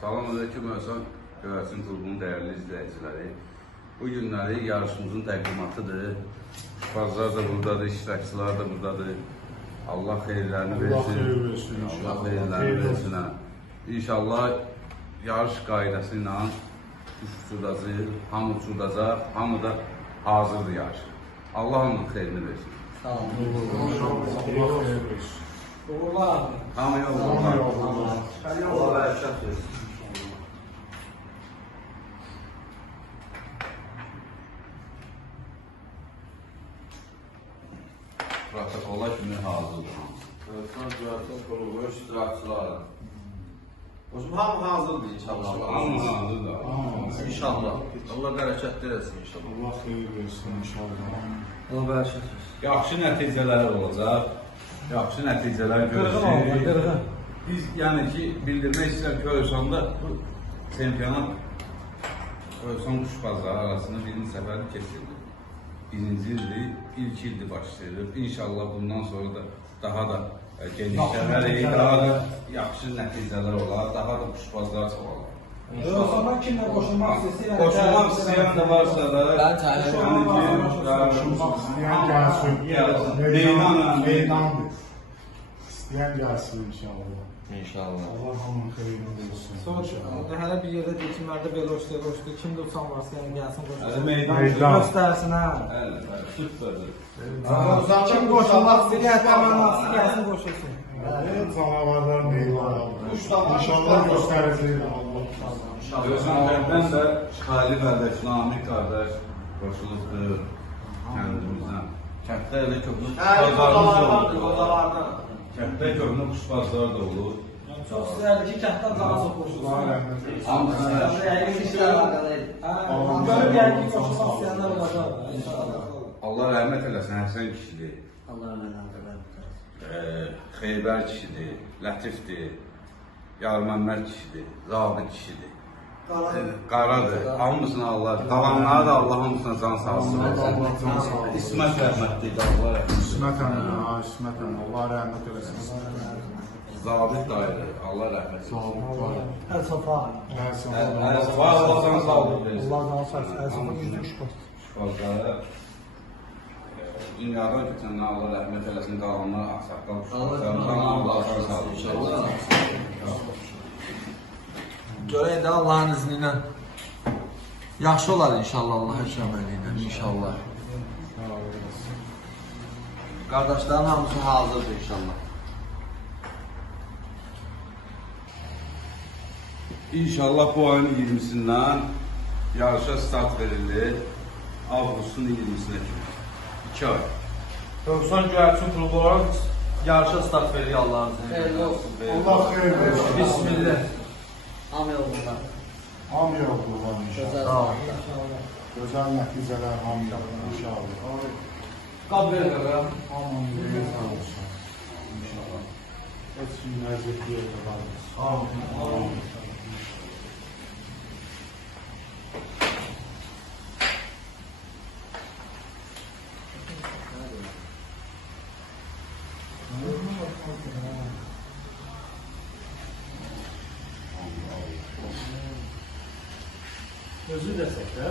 Salam aleyküm Özcan Göyərçin klubunun dəyərli izləyiciləri. Bu günləri yarışımızın təqdimatıdır. Kuşbazlar da buradadır, iştirakçılar da buradadır. Allah xeyirlərini versin. Allah xeyirlərini versin. İnşallah yarış qaydası ilə kuş uçurdacaq, hamı uçurdacaq, hamı da hazırdır yarış. Allah onun xeyrini versin. Sağ olun. Uğurlar. Hamıya uğurlar. Allah bərəkət versin. Protokola kimi hazırdır. Özkan Göyərçin klubu iştirakçıları. Hamı hazırdır inşallah. Hamı hazırdır. İnşallah. Allah bərəkətlər etsin inşallah. Allah xeyir versin inşallah. Allah bərəkət versin. Yaxşı nəticələr olacaq. Yaxşı nəticələr görəcəyik. Biz yəni ki, bildirmək istəyirəm ki, Özcanda bu çempionat Özcan quşbazları arasında birinci səfəri keçirdi. Birinci ildir, ilk ildir başlayırıq. İnşallah bundan sonra da daha da genişlənərik, daha da yaxşı nəticələr olar, daha da quşbazlar çoğalar. Özcandan kimlə qoşulmaq istəyirsə, Qoşulmaq istəyən də varsa da, Ben təyin Meydandır. İsteyen gelsin inşallah. İnşallah. Allah hamının xeyrini versin. Sonra hələ bir yerdə deyilmədə belə uçdu, kimdə uçan varsa, yəni gəlsin qoşulsun. Meydan Göstərsin, hə. sütdür. Kim qoşulmaq istəyir, təmənnası gəlsin qoşulsun. Evet, canavarlar meydanı. İnşallah göstereceğiz. Özcanlardan da Xali qardaş, Namik qardaş qoşulubdur kəndimizdən. Kənddə elə köhnə quşbazlarımız da oldu. Kənddə köhnə quşbazlar da olur. Çox istəyərdi ki, kənddən daha çox qoşulsun. Hamısı Görüb yəni ki, qoşulmaq istəyənlər olacaq. Allah rəhmət eləsin, Həsən kişidir, Allah rəhmət Xeybər kişidir, Lətifdir, Yarməmməd kişidir, Zabit kişidir. Qaradır, hamısına Allah, qalanlara da Allah hamısına can sağlığı versin. İsmət rəhmətlidir, Allah rəhmət. İsmətən, İsmətən. Allah rəhmət eləsin. Zabit dayıdır, Allah rəhmət etsin. Əlsəfa. Allah can sağlığı versin. Allah razı olsun. Əlsəfa yüzlü quşbaz. Quşbazlara dünyadan keçənlər Allah rəhmət eləsin, qalanlar ağsaqqal quşbazlarından Allah can sağlığı İnşallah. Görək də Allahın izni ilə yaxşı olar inşallah Allah köməyi ilə inşallah. Qardaşların hamısı hazırdır inşallah. İnşallah bu ayın 20'sindən yarışa start verilir. Avqustun 20'sinə kimi. 2 ay. Özcan Göyərçin klubu olaraq yarışa start veririk Allah'ın izni ilə. Xeyirli olsun. Allah xeyir versin. Bismillah. Hamıya uğurlar. Hamıya uğurlar inşallah. Gözəl Sağ ol. vaxtlar. Gözəl nəticələr hamıya inşallah. Qab verirəm. Hamının xeyir sağ olsun. İnşallah. Heç kim nəzəkli yerdə qalmasın. Amin. Özü desək də,